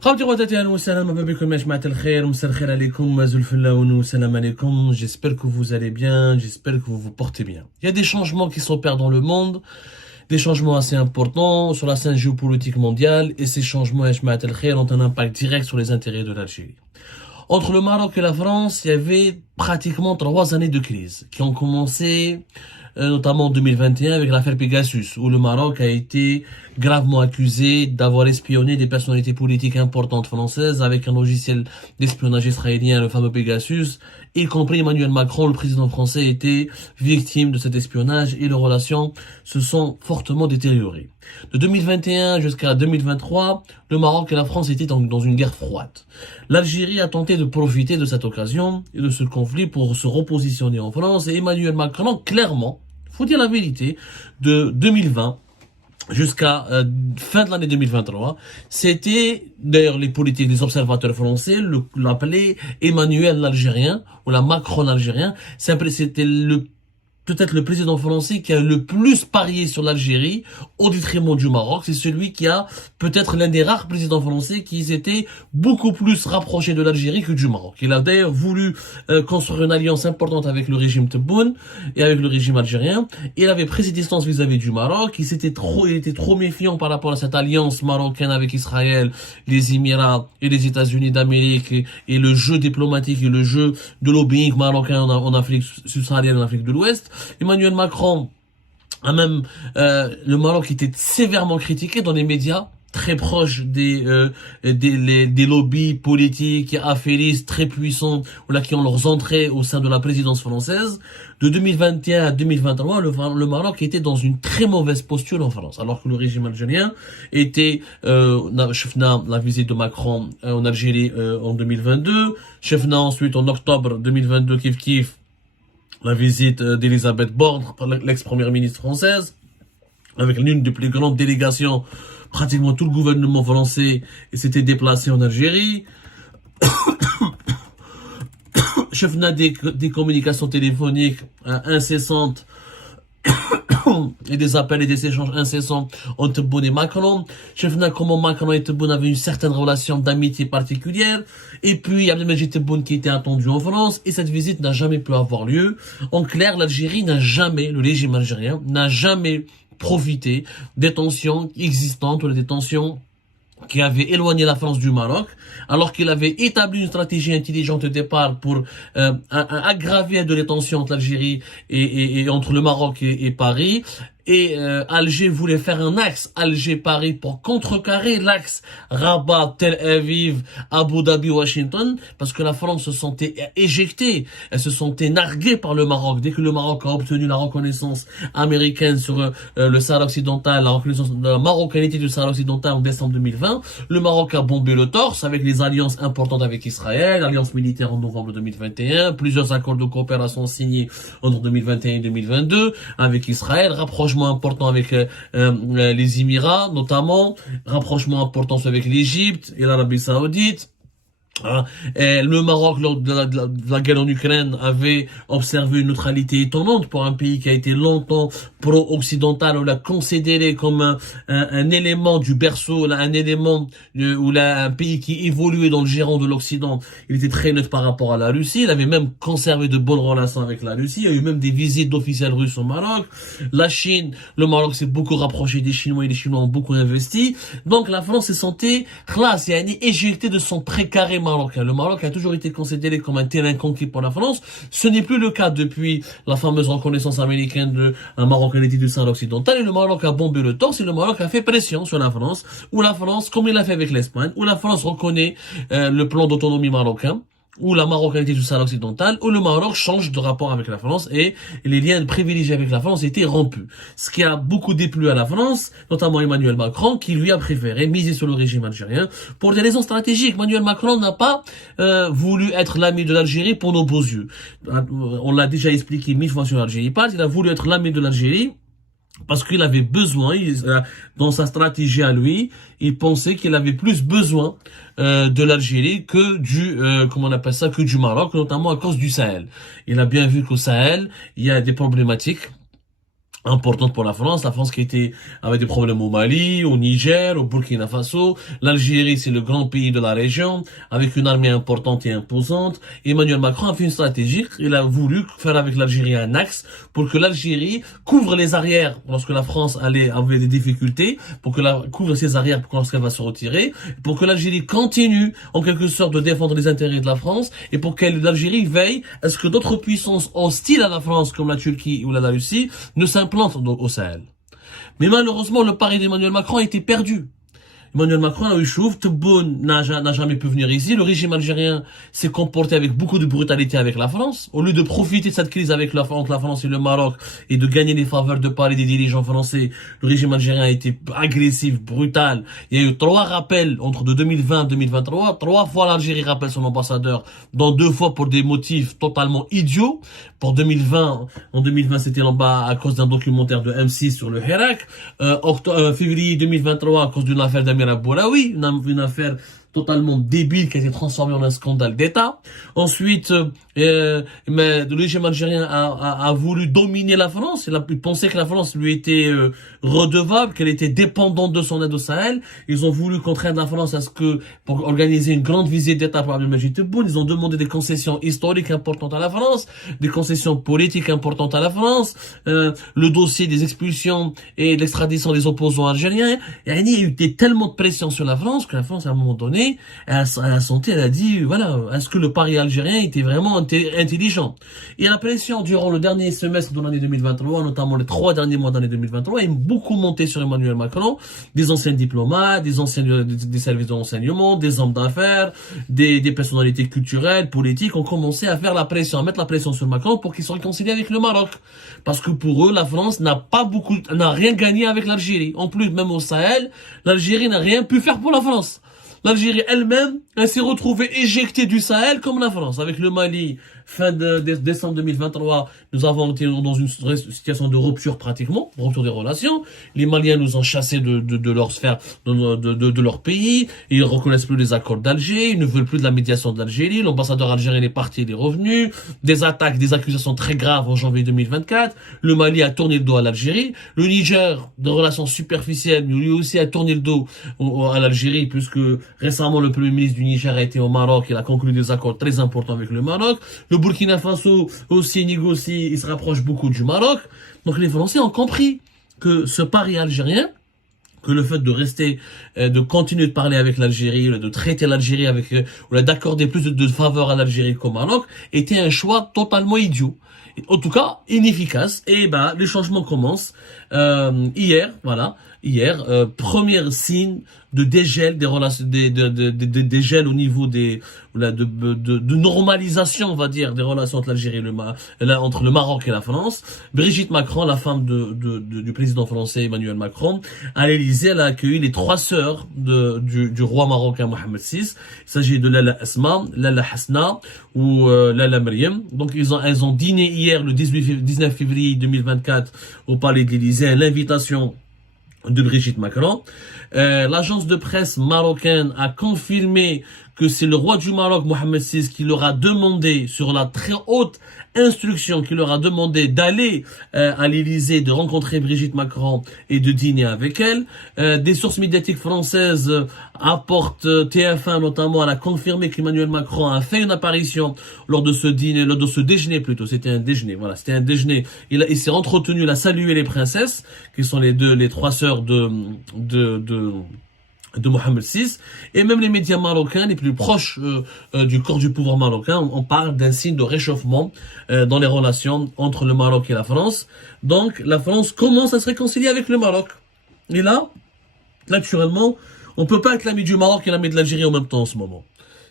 خوتي خواتاتي اهلا وسهلا مرحبا بكم يا جماعة الخير مساء الخير عليكم زول الفلاون والسلام عليكم. J'espère que vous allez bien, j'espère que vous vous portez bien. Il y a des changements qui s'opèrent dans le monde, des changements assez importants sur la scène géopolitique mondiale, et ces changements يا جماعة الخير ont un impact direct sur les intérêts de l'Algérie. Entre le Maroc et la France, il y avait pratiquement 3 années de crise qui ont commencé notamment en 2021 avec l'affaire Pegasus, où le Maroc a été gravement accusé d'avoir espionné des personnalités politiques importantes françaises avec un logiciel d'espionnage israélien, le fameux Pegasus, y compris Emmanuel Macron, le président français, était victime de cet espionnage et les relations se sont fortement détériorées. De 2021 jusqu'à 2023, le Maroc et la France étaient dans une guerre froide. L'Algérie a tenté de profiter de cette occasion et de ce conflit pour se repositionner en France, et Emmanuel Macron, clairement, faut dire la vérité, de 2020 jusqu'à fin de l'année 2023, c'était, d'ailleurs les politiques, les observateurs français l'appelaient Emmanuel l'Algérien, ou la Macron l'Algérien. C'était peut-être le président français qui a le plus parié sur l'Algérie au détriment du Maroc. C'est celui qui a peut-être l'un des rares présidents français qui s'était beaucoup plus rapproché de l'Algérie que du Maroc. Il a d'ailleurs voulu construire une alliance importante avec le régime Tebboune et avec le régime algérien. Il avait pris ses distances vis-à-vis du Maroc. Il était trop méfiant par rapport à cette alliance marocaine avec Israël, les Émirats et les États-Unis d'Amérique, et le jeu diplomatique et le jeu de lobbying marocain en Afrique subsaharienne, en Afrique de l'Ouest. Emmanuel Macron a même le Maroc était sévèrement critiqué dans les médias, très proche des lobbies politiques et affairistes très puissants qui ont leurs entrées au sein de la présidence française. De 2021 à 2023, le Maroc était dans une très mauvaise posture en France, alors que le régime algérien était chefna la visite de Macron en Algérie en 2022, chefna ensuite en octobre 2022 kif la visite d'Elisabeth Borne, l'ex-première ministre française, avec l'une des plus grandes délégations. Pratiquement tout le gouvernement français s'était déplacé en Algérie. Chefna des communications téléphoniques incessantes et des appels et des échanges incessants entre Tebboune et Macron. Chefna comment Macron et Tebboune avaient une certaine relation d'amitié particulière. Et puis Abdelmajid Tebboune qui était attendu en France, et cette visite n'a jamais pu avoir lieu. En clair, l'Algérie n'a jamais, le régime algérien n'a jamais profité des tensions existantes ou des tensions qui avaient éloigné la France du Maroc, alors qu'il avait établi une stratégie intelligente au départ pour aggraver de les tensions entre l'Algérie et entre le Maroc et Paris. Et Alger voulait faire un axe Alger-Paris pour contrecarrer l'axe Rabat-Tel Aviv, Abu Dhabi-Washington, parce que la France se sentait éjectée, elle se sentait narguée par le Maroc. Dès que le Maroc a obtenu la reconnaissance américaine sur le Sahara occidental, la reconnaissance de la marocanité du Sahara occidental en décembre 2020, le Maroc a bombé le torse avec les alliances importantes avec Israël, alliance militaire en novembre 2021, plusieurs accords de coopération signés entre 2021 et 2022 avec Israël, rapprochement important avec les Émirats notamment, rapprochement important avec l'Égypte et l'Arabie Saoudite. Et le Maroc, lors de la guerre en Ukraine, avait observé une neutralité étonnante pour un pays qui a été longtemps pro-occidental. On l'a considéré comme un élément du berceau, un élément un pays qui évoluait dans le giron de l'Occident. Il était très neutre par rapport à la Russie. Il avait même conservé de bonnes relations avec la Russie. Il y a eu même des visites d'officiels russes au Maroc. La Chine, le Maroc s'est beaucoup rapproché des Chinois et les Chinois ont beaucoup investi. Donc la France s'est sentie éjectée de son précaré marocain. Le Maroc a toujours été considéré comme un terrain conquis pour la France. Ce n'est plus le cas depuis la fameuse reconnaissance américaine de la marocanité du Sahara occidental, et le Maroc a bombé le torse, et le Maroc a fait pression sur la France, où la France, comme il l'a fait avec l'Espagne, où la France reconnaît le plan d'autonomie marocain, ou la marocanité du Sahara occidental, où le Maroc change de rapport avec la France et les liens privilégiés avec la France étaient rompus. Ce qui a beaucoup déplu à la France, notamment Emmanuel Macron, qui lui a préféré miser sur le régime algérien pour des raisons stratégiques. Emmanuel Macron n'a pas voulu être l'ami de l'Algérie pour nos beaux yeux. On l'a déjà expliqué 1000 fois sur l'Algérie. Il a voulu être l'ami de l'Algérie parce qu'il avait besoin, dans sa stratégie à lui, il pensait qu'il avait plus besoin de l'Algérie que que du Maroc, notamment à cause du Sahel. Il a bien vu qu'au Sahel, il y a des problématiques importante pour la France qui était avec des problèmes au Mali, au Niger, au Burkina Faso. L'Algérie, c'est le grand pays de la région, avec une armée importante et imposante. Emmanuel Macron a fait une stratégie, il a voulu faire avec l'Algérie un axe pour que l'Algérie couvre les arrières lorsque la France avait des difficultés, pour que couvre ses arrières lorsqu'elle va se retirer, pour que l'Algérie continue en quelque sorte de défendre les intérêts de la France, et pour que l'Algérie veille à ce que d'autres puissances hostiles à la France, comme la Turquie ou la Russie, ne s'implante au Sahel. Mais malheureusement, le pari d'Emmanuel Macron a été perdu. Emmanuel Macron a eu chouf, Tebboune n'a jamais pu venir ici. Le régime algérien s'est comporté avec beaucoup de brutalité avec la France. Au lieu de profiter de cette crise entre la France et le Maroc et de gagner les faveurs de Paris des dirigeants français, le régime algérien a été agressif, brutal. Il y a eu 3 rappels entre de 2020 et 2023. 3 fois l'Algérie rappelle son ambassadeur, dont 2 fois pour des motifs totalement idiots. Pour 2020, en 2020, c'était en bas à cause d'un documentaire de M6 sur le Hirak. Février 2023, à cause d'une affaire d'Amir Aboulaoui, une affaire totalement débile qui a été transformée en un scandale d'État. Ensuite, mais le régime algérien a voulu dominer la France. Il pensait que la France lui était redevable, qu'elle était dépendante de son aide au Sahel. Ils ont voulu contraindre la France à ce que, pour organiser une grande visite d'État pour Abdelmadjid Tebboune, ils ont demandé des concessions historiques importantes à la France, des concessions politiques importantes à la France, le dossier des expulsions et de l'extradition des opposants algériens. Et il y a eu tellement de pression sur la France que la France, à un moment donné, elle a senti, elle a dit, voilà, est-ce que le pari algérien était vraiment intelligent? Et la pression durant le dernier semestre de l'année 2023, notamment les 3 derniers mois de l'année 2023, est beaucoup monté sur Emmanuel Macron. Des anciens diplomates, des services de renseignement, des hommes d'affaires, des personnalités culturelles, politiques ont commencé à faire la pression, à mettre la pression sur Macron pour qu'il se réconcilie avec le Maroc. Parce que pour eux, la France n'a rien gagné avec l'Algérie. En plus, même au Sahel, l'Algérie n'a rien pu faire pour la France. L'Algérie elle-même, elle s'est retrouvée éjectée du Sahel comme la France. Avec le Mali, fin de décembre 2023, nous avons été dans une situation de rupture pratiquement, rupture des relations. Les Maliens nous ont chassés de leur sphère, de leur pays. Ils ne reconnaissent plus les accords d'Alger. Ils ne veulent plus de la médiation d'Algérie. L'ambassadeur algérien est parti, il est revenu. Des attaques, des accusations très graves en janvier 2024. Le Mali a tourné le dos à l'Algérie. Le Niger, de relations superficielles, lui aussi a tourné le dos à l'Algérie, puisque récemment le premier ministre du Niger a été au Maroc. Il a conclu des accords très importants avec le Maroc. Le Burkina Faso aussi négocie, il se rapproche beaucoup du Maroc. Donc les Français ont compris que ce pari algérien, que le fait de rester, de continuer de parler avec l'Algérie, de traiter l'Algérie avec, ou d'accorder plus de faveurs à l'Algérie qu'au Maroc, était un choix totalement idiot. En tout cas, inefficace. Et ben, les changements commencent hier, voilà. Hier, premier signe de dégel des relations, dégel au niveau de normalisation, on va dire, des relations entre l'Algérie et entre le Maroc et la France. Brigitte Macron, la femme du président français Emmanuel Macron, à l'Élysée, elle a accueilli les 3 sœurs du roi marocain Mohamed VI. Il s'agit de Lala Asma, Lala Hasna ou Lala Mariam. Donc elles ont dîné hier, le 19 février 2024, au palais de l'Élysée, à l'invitation de Brigitte Macron. L'agence de presse marocaine a confirmé que c'est le roi du Maroc, Mohamed VI, qui leur a demandé, sur la très haute instruction, qui leur a demandé d'aller à l'Élysée, de rencontrer Brigitte Macron et de dîner avec elle. Des sources médiatiques françaises apportent, TF1 notamment, elle a confirmé qu'Emmanuel Macron a fait une apparition lors de ce dîner, lors de ce déjeuner plutôt. C'était un déjeuner, voilà, c'était un déjeuner. Il s'est entretenu, il a salué les princesses, qui sont les 3 sœurs de Mohamed VI, et même les médias marocains les plus proches du corps du pouvoir marocain, on parle d'un signe de réchauffement dans les relations entre le Maroc et la France. Donc la France commence à se réconcilier avec le Maroc. Et là, naturellement, on peut pas être l'ami du Maroc et l'ami de l'Algérie en même temps en ce moment.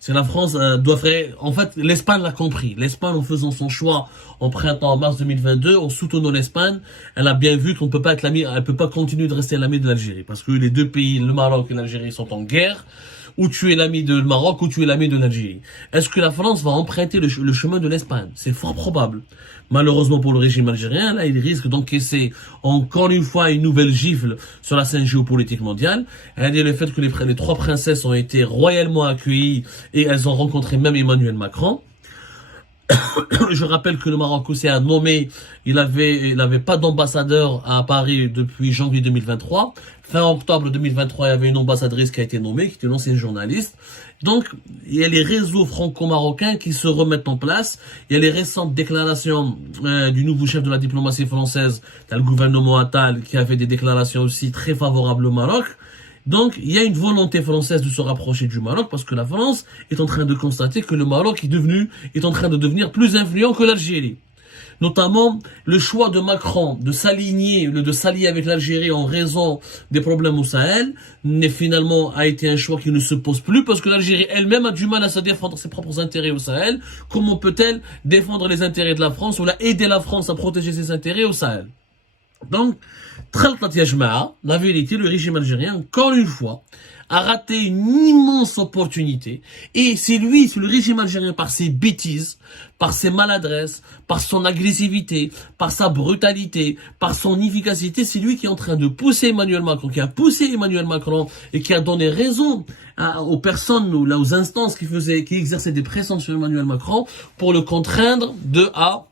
C'est la France doit faire... En fait, l'Espagne l'a compris. L'Espagne, en faisant son choix en printemps, en mars 2022, en soutenant l'Espagne, elle a bien vu qu'on peut pas être l'ami, elle peut pas continuer de rester l'ami de l'Algérie. Parce que les 2 pays, le Maroc et l'Algérie, sont en guerre. Ou tu es l'ami de Maroc, ou tu es l'ami de l'Algérie. Est-ce que la France va emprunter le chemin de l'Espagne? C'est fort probable. Malheureusement pour le régime algérien, là, il risque d'encaisser encore une fois une nouvelle gifle sur la scène géopolitique mondiale. Elle dit le fait que les 3 princesses ont été royalement accueillies et elles ont rencontré même Emmanuel Macron. Je rappelle que le Maroc aussi a nommé, il avait pas d'ambassadeur à Paris depuis janvier 2023. Fin octobre 2023, il y avait une ambassadrice qui a été nommée, qui était une ancienne journaliste. Donc, il y a les réseaux franco-marocains qui se remettent en place. Il y a les récentes déclarations du nouveau chef de la diplomatie française, le gouvernement Attal, qui a fait des déclarations aussi très favorables au Maroc. Donc, il y a une volonté française de se rapprocher du Maroc parce que la France est en train de constater que le Maroc est en train de devenir plus influent que l'Algérie. Notamment, le choix de Macron de s'allier avec l'Algérie en raison des problèmes au Sahel, a été un choix qui ne se pose plus parce que l'Algérie elle-même a du mal à se défendre ses propres intérêts au Sahel. Comment peut-elle défendre les intérêts de la France ou aider la France à protéger ses intérêts au Sahel? Donc, la vérité, le régime algérien, encore une fois, a raté une immense opportunité. Et c'est le régime algérien, par ses bêtises, par ses maladresses, par son agressivité, par sa brutalité, par son efficacité, c'est lui qui est en train de pousser Emmanuel Macron, qui a poussé Emmanuel Macron et qui a donné raison aux personnes ou aux instances qui exerçaient des pressions sur Emmanuel Macron pour le contraindre à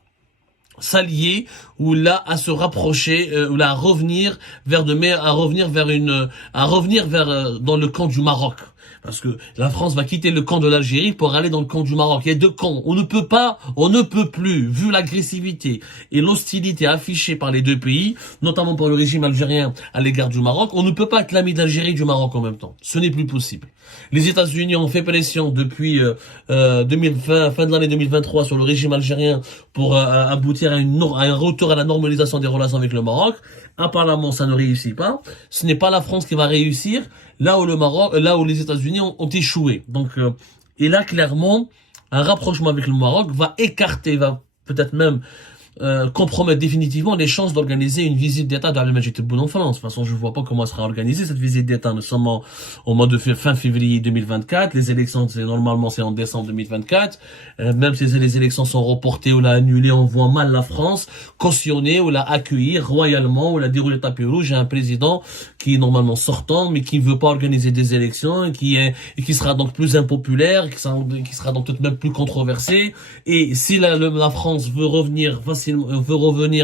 s'allier ou là à se rapprocher ou là à revenir vers dans le camp du Maroc, parce que la France va quitter le camp de l'Algérie pour aller dans le camp du Maroc. Il y a deux camps. On ne peut plus, vu l'agressivité et l'hostilité affichée par les deux pays, notamment par le régime algérien à l'égard du Maroc, on ne peut pas être l'ami d'Algérie et du Maroc en même temps. Ce n'est plus possible. Les États-Unis ont fait pression depuis fin de l'année 2023 sur le régime algérien pour aboutir à un retour à la normalisation des relations avec le Maroc. Apparemment, ça ne réussit pas. Ce n'est pas la France qui va réussir là où les États-Unis ont échoué. Donc, et là, clairement, un rapprochement avec le Maroc va peut-être même compromettre définitivement les chances d'organiser une visite d'État d'Abdelmadjid Tebboune en France. De toute façon, je vois pas comment sera organisée cette visite d'État. Nous sommes au mois de fin février 2024. Les élections, normalement, c'est en décembre 2024. Même si les élections sont reportées ou annulées, on voit mal la France cautionner ou accueillir royalement ou dérouler le tapis rouge. J'ai un président qui est normalement sortant, mais qui veut pas organiser des élections et qui sera donc plus impopulaire, qui sera donc peut-être même plus controversé. Et si la France veut revenir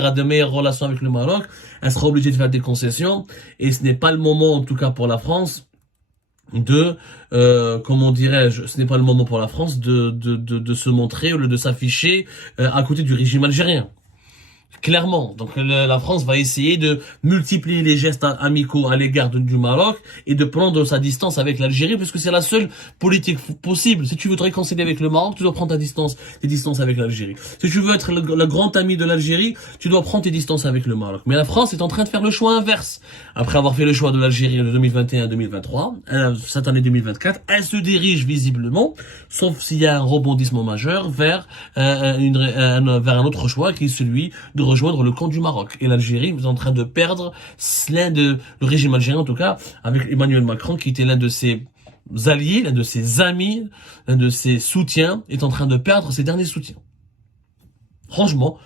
à de meilleures relations avec le Maroc, elle sera obligée de faire des concessions, et ce n'est pas le moment, en tout cas pour la France, ce n'est pas le moment pour la France de se montrer ou de s'afficher à côté du régime algérien. Clairement. Donc la France va essayer de multiplier les gestes amicaux à l'égard du Maroc et de prendre sa distance avec l'Algérie, puisque c'est la seule politique possible. Si tu veux te réconcilier avec le Maroc, tu dois prendre tes distances avec l'Algérie. Si tu veux être le grand ami de l'Algérie, tu dois prendre tes distances avec le Maroc. Mais la France est en train de faire le choix inverse. Après avoir fait le choix de l'Algérie de 2021-2023, cette année 2024, elle se dirige visiblement, sauf s'il y a un rebondissement majeur, vers un autre choix qui est celui de rejoindre le camp du Maroc. Et l'Algérie est en train de perdre le régime algérien, en tout cas, avec Emmanuel Macron, qui était l'un de ses alliés, l'un de ses amis, l'un de ses soutiens, est en train de perdre ses derniers soutiens. Franchement,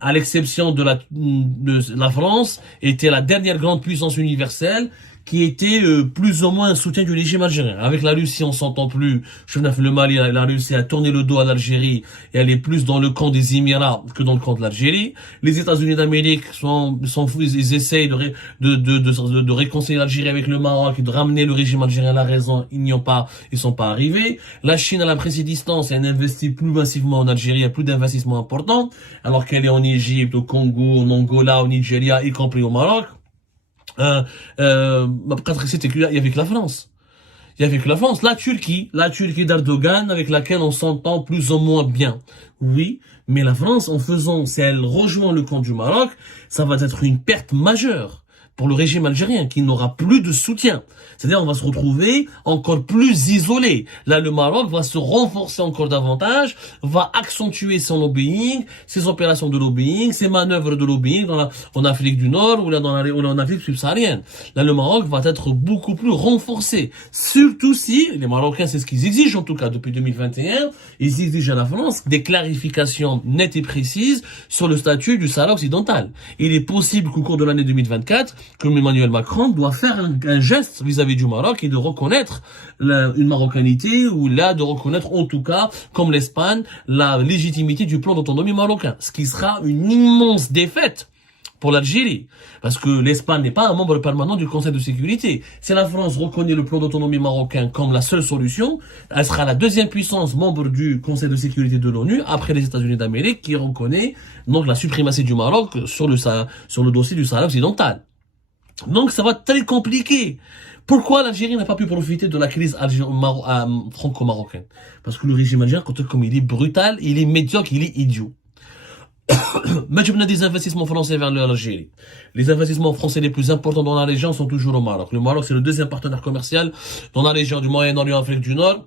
à l'exception de la France, était la dernière grande puissance universelle, qui était plus ou moins un soutien du régime algérien. Avec la Russie, on s'entend plus. Le Mali, la Russie a tourné le dos à l'Algérie et elle est plus dans le camp des Émirats que dans le camp de l'Algérie. Les États-Unis d'Amérique ils essayent de réconcilier l'Algérie avec le Maroc et de ramener le régime algérien à la raison. Ils sont pas arrivés. La Chine, à la pris ses distances et elle investit plus massivement en Algérie, il y a plus d'investissements importants, alors qu'elle est en Égypte, au Congo, en Angola, au Nigeria, y compris au Maroc. C'était qu'il y avait que la France. Il y avait que la France, la Turquie d'Erdogan, avec laquelle on s'entend plus ou moins bien. Oui, mais la France, si elle rejoint le camp du Maroc, ça va être une perte majeure pour le régime algérien, qui n'aura plus de soutien. C'est-à-dire, on va se retrouver encore plus isolé. Là, le Maroc va se renforcer encore davantage, va accentuer son lobbying, ses opérations de lobbying, ses manœuvres de lobbying en Afrique du Nord ou en Afrique subsaharienne. Là, le Maroc va être beaucoup plus renforcé. Surtout si, les Marocains, c'est ce qu'ils exigent, en tout cas, depuis 2021, ils exigent à la France des clarifications nettes et précises sur le statut du Sahara occidental. Il est possible qu'au cours de l'année 2024, que Emmanuel Macron doit faire un geste vis-à-vis du Maroc et de reconnaître une marocanité, ou là, de reconnaître en tout cas, comme l'Espagne, la légitimité du plan d'autonomie marocain. Ce qui sera une immense défaite pour l'Algérie, parce que l'Espagne n'est pas un membre permanent du Conseil de sécurité. Si la France reconnaît le plan d'autonomie marocain comme la seule solution, elle sera la deuxième puissance membre du Conseil de sécurité de l'ONU, après les États-Unis d'Amérique, qui reconnaît donc la suprématie du Maroc sur le dossier du Sahara occidental. Donc ça va être très compliqué. Pourquoi l'Algérie n'a pas pu profiter de la crise franco-marocaine? Parce que le régime algérien, comme il est brutal, il est médiocre, il est idiot. Maintenant, on a des investissements français vers l'Algérie. Les investissements français les plus importants dans la région sont toujours au Maroc. Le Maroc, c'est le deuxième partenaire commercial dans la région du Moyen-Orient, Afrique du Nord,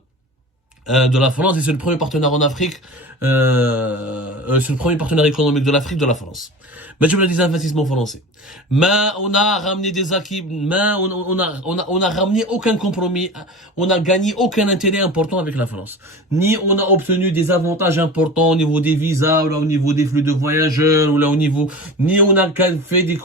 de la France, et c'est le premier partenaire en Afrique, c'est le premier partenaire économique de l'Afrique, de la France. Mais on a des investissements français. Mais on a ramené des acquis, mais on a ramené aucun compromis, on a gagné aucun intérêt important avec la France. Ni on a obtenu des avantages importants au niveau des visas, ou là au niveau des flux de voyageurs, ou là au niveau, ni on a fait des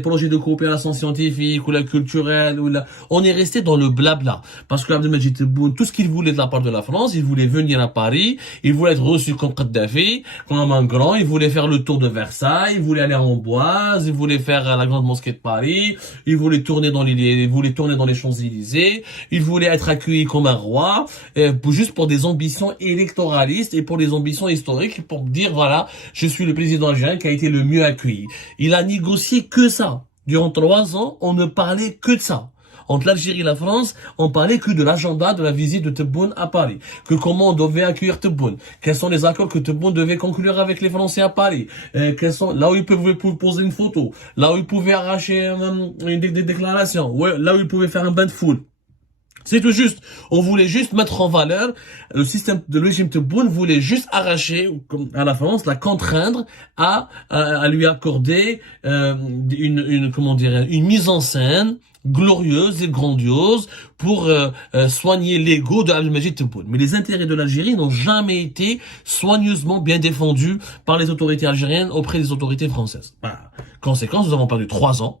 projets de coopération scientifique, ou là culturelle, ou là, on est resté dans le blabla. Parce que Abdelmadjid Tebboune, tout ce qu'il voulait de la part de la France, il voulait venir à Paris, il voulait être reçu comme Kadhafi, comme un grand, il voulait faire le tour de Versailles, il voulait aller en Amboise, il voulait faire la grande mosquée de Paris, il voulait tourner dans les Champs-Élysées, il voulait être accueilli comme un roi, juste pour des ambitions électoralistes et pour des ambitions historiques, pour dire voilà, je suis le président algérien qui a été le mieux accueilli. Il a négocié que ça. Durant 3 ans, on ne parlait que de ça. Entre l'Algérie et la France, on parlait que de l'agenda de la visite de Tebboune à Paris. Que comment on devait accueillir Tebboune. Quels sont les accords que Tebboune devait conclure avec les Français à Paris. Quels sont, là où il pouvait poser une photo. Là où il pouvait arracher des déclarations. Ouais, là où il pouvait faire un bain de foule. C'est tout juste. On voulait juste mettre en valeur le système de régime Tebboune voulait juste arracher à la France, la contraindre à lui accorder une mise en scène glorieuse et grandiose pour soigner l'ego de Abdelmadjid Tebboune. Mais les intérêts de l'Algérie n'ont jamais été soigneusement bien défendus par les autorités algériennes auprès des autorités françaises. Voilà. Conséquence, nous avons perdu 3 ans.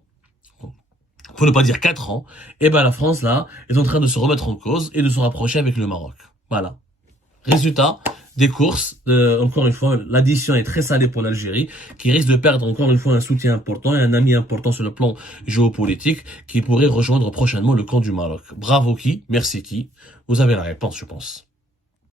Pour ne pas dire 4 ans, et ben la France, là, est en train de se remettre en cause et de se rapprocher avec le Maroc. Voilà. Résultat des courses, encore une fois, l'addition est très salée pour l'Algérie, qui risque de perdre encore une fois un soutien important et un ami important sur le plan géopolitique, qui pourrait rejoindre prochainement le camp du Maroc. Bravo qui, merci qui, vous avez la réponse, je pense.